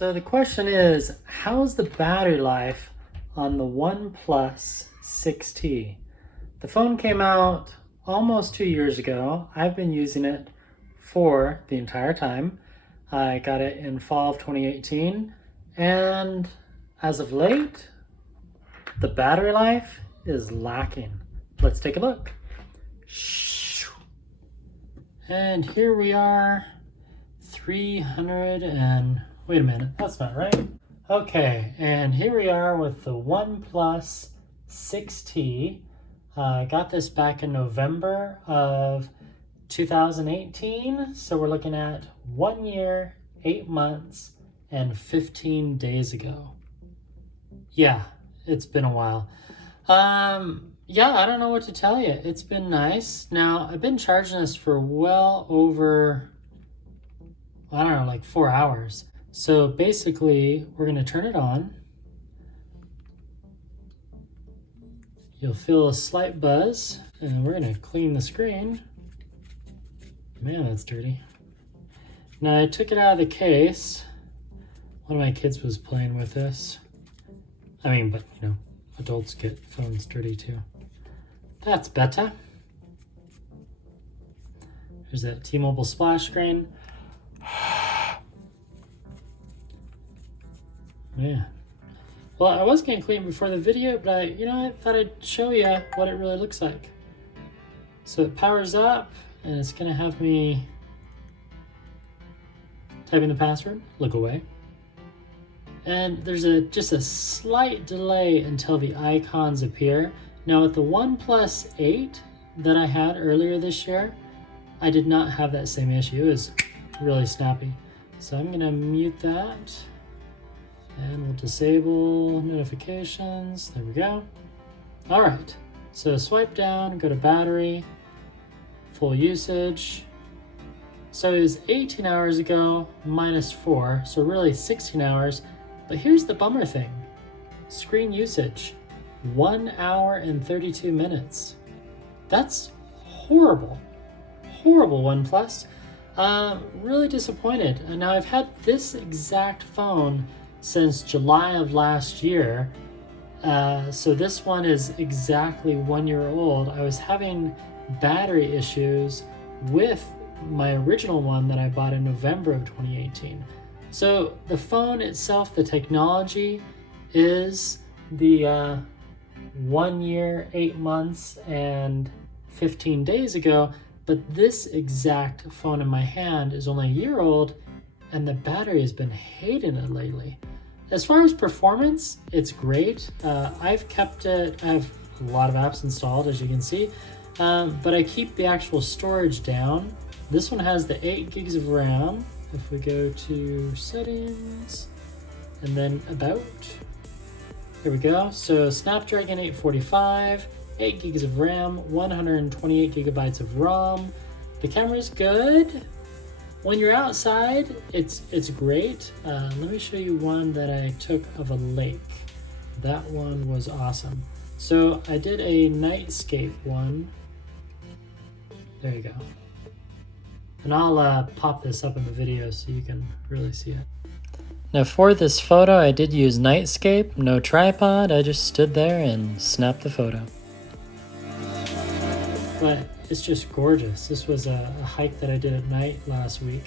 So the question is, how's the battery life on the OnePlus 6T? The phone came out almost 2 years ago. I've been using it for the entire time. I got it in fall of 2018, and as of late, the battery life is lacking. Let's take a look. And here we are, 300 and... wait a minute, that's not right. Okay, and here we are with the OnePlus 6T. I got this back in November of 2018, so we're looking at 1 year, 8 months, and 15 days ago. Yeah, it's been a while. Yeah, I don't know what to tell you. It's been nice. Now, I've been charging this for well over, I don't know, like 4 hours. So basically, we're going to turn it on. You'll feel a slight buzz, and we're going to clean the screen. Man, that's dirty. Now, I took it out of the case. One of my kids was playing with this. I mean, but, you know, adults get phones dirty too. That's better. There's that T-Mobile splash screen. Man. Well, I was going to clean before the video, but I thought I'd show you what it really looks like. So it powers up, and it's going to have me type in the password, look away. And there's just a slight delay until the icons appear. Now with the OnePlus 8 that I had earlier this year, I did not have that same issue. It was really snappy. So I'm going to mute that. And we'll disable notifications. There we go. All right. So swipe down, go to battery, full usage. So it was 18 hours ago, minus 4. So really 16 hours. But here's the bummer thing. Screen usage, 1 hour and 32 minutes. That's horrible. Horrible, OnePlus. Really disappointed. And now I've had this exact phone since July of last year. So this one is exactly 1 year old. I was having battery issues with my original one that I bought in November of 2018. So the phone itself, the technology is the 1 year, 8 months, and 15 days ago, but this exact phone in my hand is only a year old, and the battery has been hating it lately. As far as performance, it's great. I've kept it, I have a lot of apps installed, as you can see, but I keep the actual storage down. This one has the 8 gigs of RAM. If we go to settings and then about, here we go. So Snapdragon 845, 8 gigs of RAM, 128 gigabytes of ROM. The camera's good. When you're outside, it's great. Let me show you one that I took of a lake. That one was awesome. So I did a Nightscape one. There you go. And I'll pop this up in the video so you can really see it. Now for this photo, I did use Nightscape, no tripod. I just stood there and snapped the photo. But it's just gorgeous. This was a hike that I did at night last week.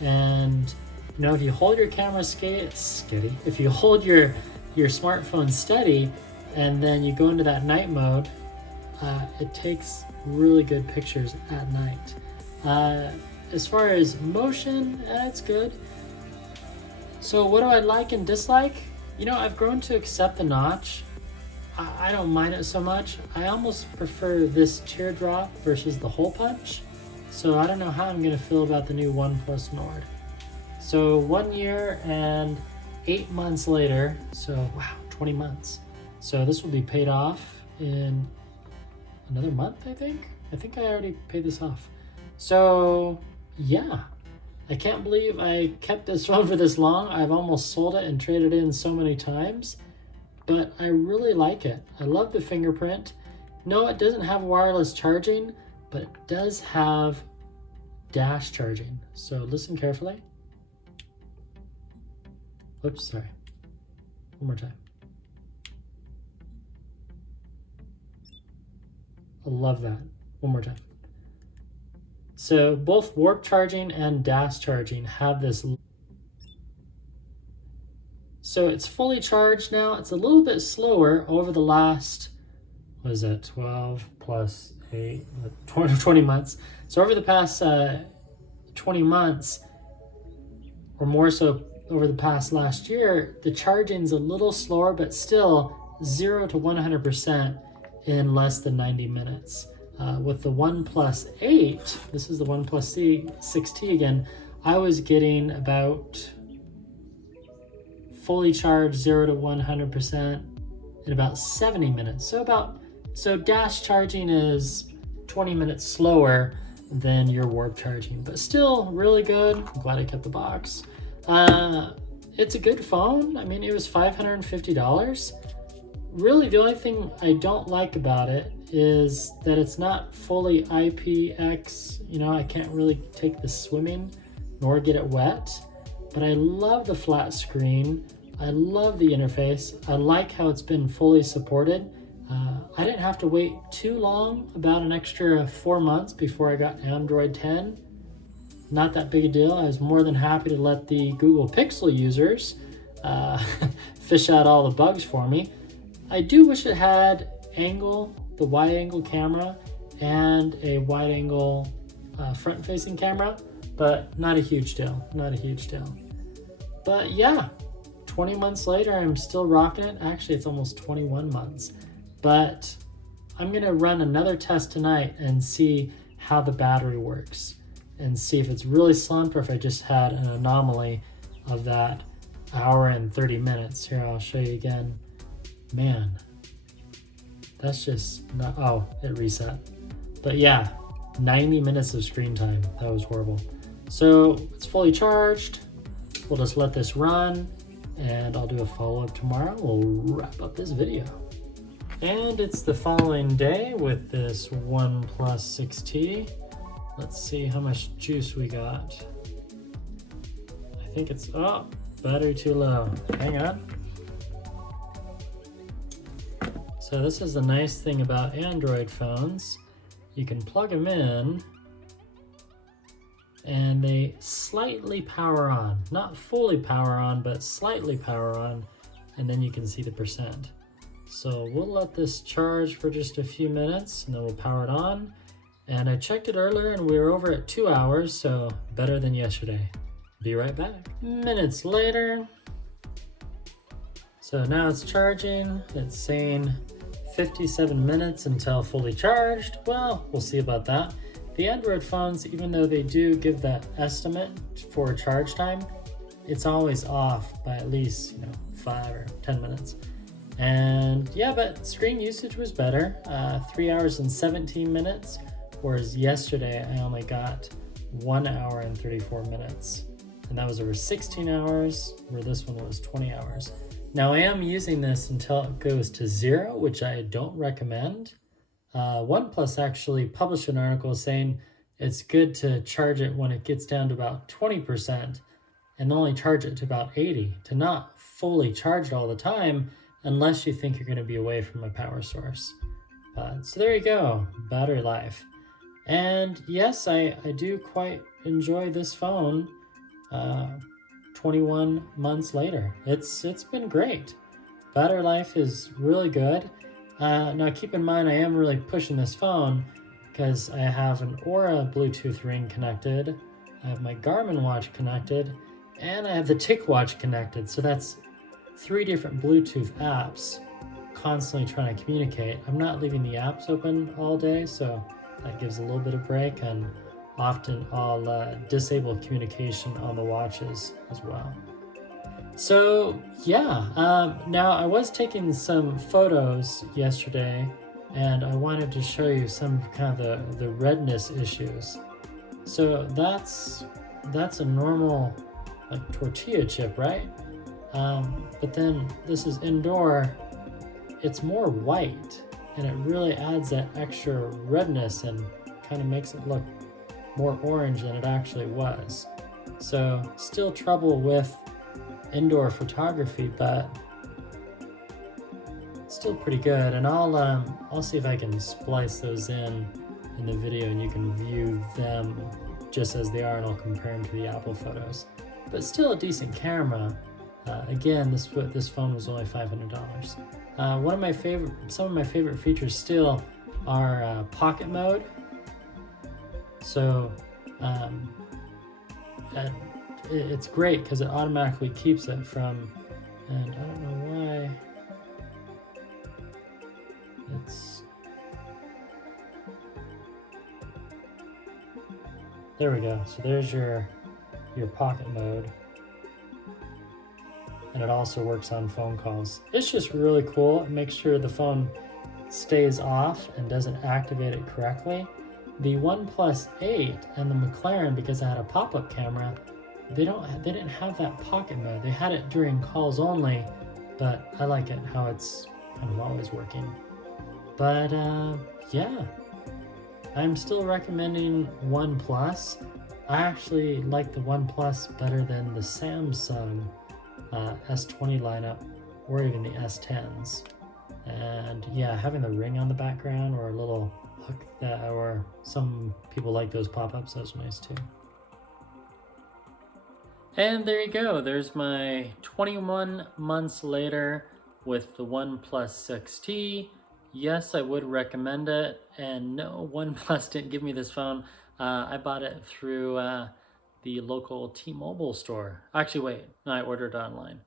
And you know, if you hold your camera steady, if you hold your smartphone steady and then you go into that night mode, it takes really good pictures at night. As far as motion, it's good. So what do I like and dislike? You know, I've grown to accept the notch. I don't mind it so much. I almost prefer this teardrop versus the hole punch. So I don't know how I'm gonna feel about the new OnePlus Nord. So 1 year and 8 months later, so wow, 20 months. So this will be paid off in another month, I think. I think I already paid this off. So yeah, I can't believe I kept this phone for this long. I've almost sold it and traded in so many times, but I really like it. I love the fingerprint. No, it doesn't have wireless charging, but it does have dash charging. So listen carefully. Whoops, sorry. One more time. I love that. One more time. So both warp charging and dash charging have this. So it's fully charged now. It's a little bit slower over the last, what is that, 12 plus 8, 20 months. So over the past 20 months, or more so over the past last year, the charging's a little slower, but still 0 to 100% in less than 90 minutes. With the OnePlus 8, this is the OnePlus 6T again, I was getting about fully charged 0 to 100% in about 70 minutes. So dash charging is 20 minutes slower than your warp charging, but still really good. I'm glad I kept the box. It's a good phone. I mean, it was $550. Really, the only thing I don't like about it is that it's not fully IPX. You know, I can't really take this swimming nor get it wet, but I love the flat screen. I love the interface. I like how it's been fully supported. I didn't have to wait too long, about an extra 4 months before I got Android 10. Not that big a deal. I was more than happy to let the Google Pixel users fish out all the bugs for me. I do wish it had the wide angle camera and a wide angle front facing camera, but not a huge deal, But yeah, 20 months later, I'm still rocking it. Actually, it's almost 21 months. But I'm gonna run another test tonight and see how the battery works and see if it's really slumped or if I just had an anomaly of that hour and 30 minutes. Here, I'll show you again. Man, that's just not, oh, it reset. But yeah, 90 minutes of screen time. That was horrible. So it's fully charged. We'll just let this run and I'll do a follow-up tomorrow. We'll wrap up this video. And it's the following day with this OnePlus 6T. Let's see how much juice we got. I think it's, oh, battery too low. Hang on. So this is the nice thing about Android phones. You can plug them in and they slightly power on. Not fully power on, but slightly power on, and then you can see the percent. So we'll let this charge for just a few minutes and then we'll power it on. And I checked it earlier and we were over at 2 hours, so better than yesterday. Be right back. Minutes later. So now it's charging. It's saying 57 minutes until fully charged. Well, we'll see about that. The Android phones, even though they do give that estimate for charge time, it's always off by at least 5 or 10 minutes. And yeah, but screen usage was better. 3 hours and 17 minutes, whereas yesterday I only got 1 hour and 34 minutes. And that was over 16 hours, where this one was 20 hours. Now I am using this until it goes to 0, which I don't recommend. OnePlus actually published an article saying it's good to charge it when it gets down to about 20% and only charge it to about 80, to not fully charge it all the time unless you think you're going to be away from a power source. So there you go, battery life. And yes, I do quite enjoy this phone 21 months later. It's been great. Battery life is really good. Now keep in mind, I am really pushing this phone because I have an Aura Bluetooth ring connected, I have my Garmin watch connected, and I have the TicWatch connected. So that's 3 different Bluetooth apps constantly trying to communicate. I'm not leaving the apps open all day, so that gives a little bit of break, and often I'll disable communication on the watches as well. So yeah, now I was taking some photos yesterday and I wanted to show you some kind of the redness issues. So that's a normal tortilla chip, right? But then this is indoor, it's more white and it really adds that extra redness and kind of makes it look more orange than it actually was. So still trouble with indoor photography, but still pretty good. And I'll see if I can splice those in the video, and you can view them just as they are, and I'll compare them to the Apple photos. But still a decent camera. Again, this phone was only $500. Some of my favorite features still are pocket mode. So it's great because it automatically keeps it from, and I don't know why there we go. So there's your pocket mode. And it also works on phone calls. It's just really cool. It makes sure the phone stays off and doesn't activate it correctly. The OnePlus 8 and the McLaren, because I had a pop-up camera, they didn't have that pocket mode. They had it during calls only, but I like it how it's kind of always working. But yeah, I'm still recommending OnePlus. I actually like the OnePlus better than the Samsung S20 lineup, or even the S10s. And yeah, having the ring on the background, or a little hook or some people like those pop-ups, those are nice too. And there you go, there's my 21 months later with the OnePlus 6T. Yes, I would recommend it, and no, OnePlus didn't give me this phone. I bought it through the local T-Mobile store. Actually, wait, no, I ordered it online.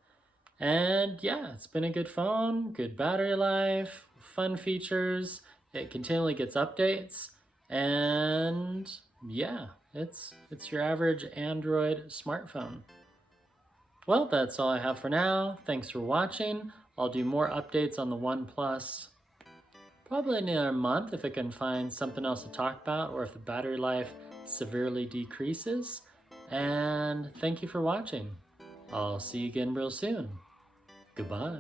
And yeah, it's been a good phone, good battery life, fun features. It continually gets updates, and yeah, it's your average Android smartphone. Well, that's all I have for now. Thanks for watching. I'll do more updates on the OnePlus probably in another month if I can find something else to talk about, or if the battery life severely decreases. And thank you for watching. I'll see you again real soon. Goodbye.